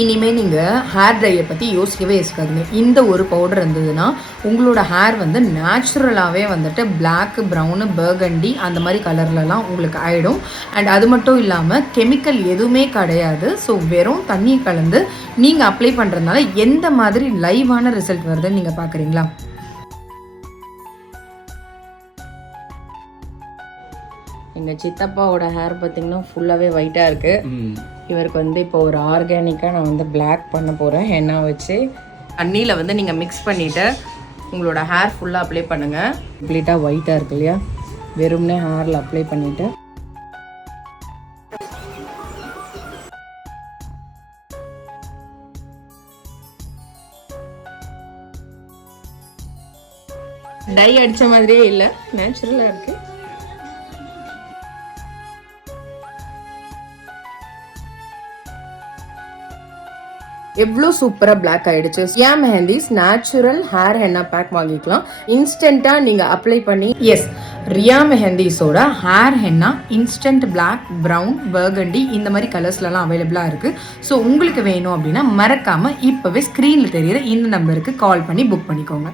இனிமேல் நீங்கள் ஹேர் ட்ரையை பற்றி யோசிக்கவே யோசிக்காதுங்க. இந்த ஒரு பவுடர் இருந்ததுன்னா உங்களோட ஹேர் வந்து நேச்சுரலாகவே வந்துட்டு பிளாக் ப்ரௌனு பர்கண்டி அந்த மாதிரி கலர்லலாம் உங்களுக்கு ஆகிடும் அண்ட் அது மட்டும் இல்லாமல் கெமிக்கல் எதுவுமே கிடையாது. ஸோ வெறும் தண்ணி கலந்து நீங்கள் அப்ளை பண்ணுறதுனால எந்த மாதிரி லைவான ரிசல்ட் வருதுன்னு நீங்கள் பார்க்குறீங்களா எங்கள் சித்தப்பாவோட ஹேர் பார்த்தீங்கன்னா ஃபுல்லாகவே ஒயிட்டாக இருக்குது இவருக்கு வந்து இப்போ ஒரு ஆர்கானிக்காக நான் வந்து Black பண்ண போகிறேன் ஹென்னா வச்சு தண்ணியில் வந்து நீங்கள் மிக்ஸ் பண்ணிவிட்டு உங்களோட ஹேர் ஃபுல்லாக அப்ளை பண்ணுங்கள் கம்ப்ளீட்டாக ஒயிட்டாக இருக்கு இல்லையா? வெறும்னே ஹேரில் அப்ளை பண்ணிவிட்டு டை அடித்த மாதிரியே இல்லை. நேச்சுரலாக இருக்குது எவ்வளோ சூப்பராக பிளாக் ஆயிடுச்சு. யா Mehandis natural hair henna pack வாங்கிக்கலாம். இன்ஸ்டண்ட்டாக நீங்கள் அப்ளை பண்ணி S Riya மெஹந்திஸோட hair henna instant black brown burgundy இந்த மாதிரி கலர்ஸ்லலாம் அவைலபிளாக இருக்குது ஸோ உங்களுக்கு வேணும் அப்படின்னா மறக்காமல் இப்போவே ஸ்க்ரீனில் தெரியிற இந்த நம்பருக்கு கால் பண்ணி புக் பண்ணிக்கோங்க.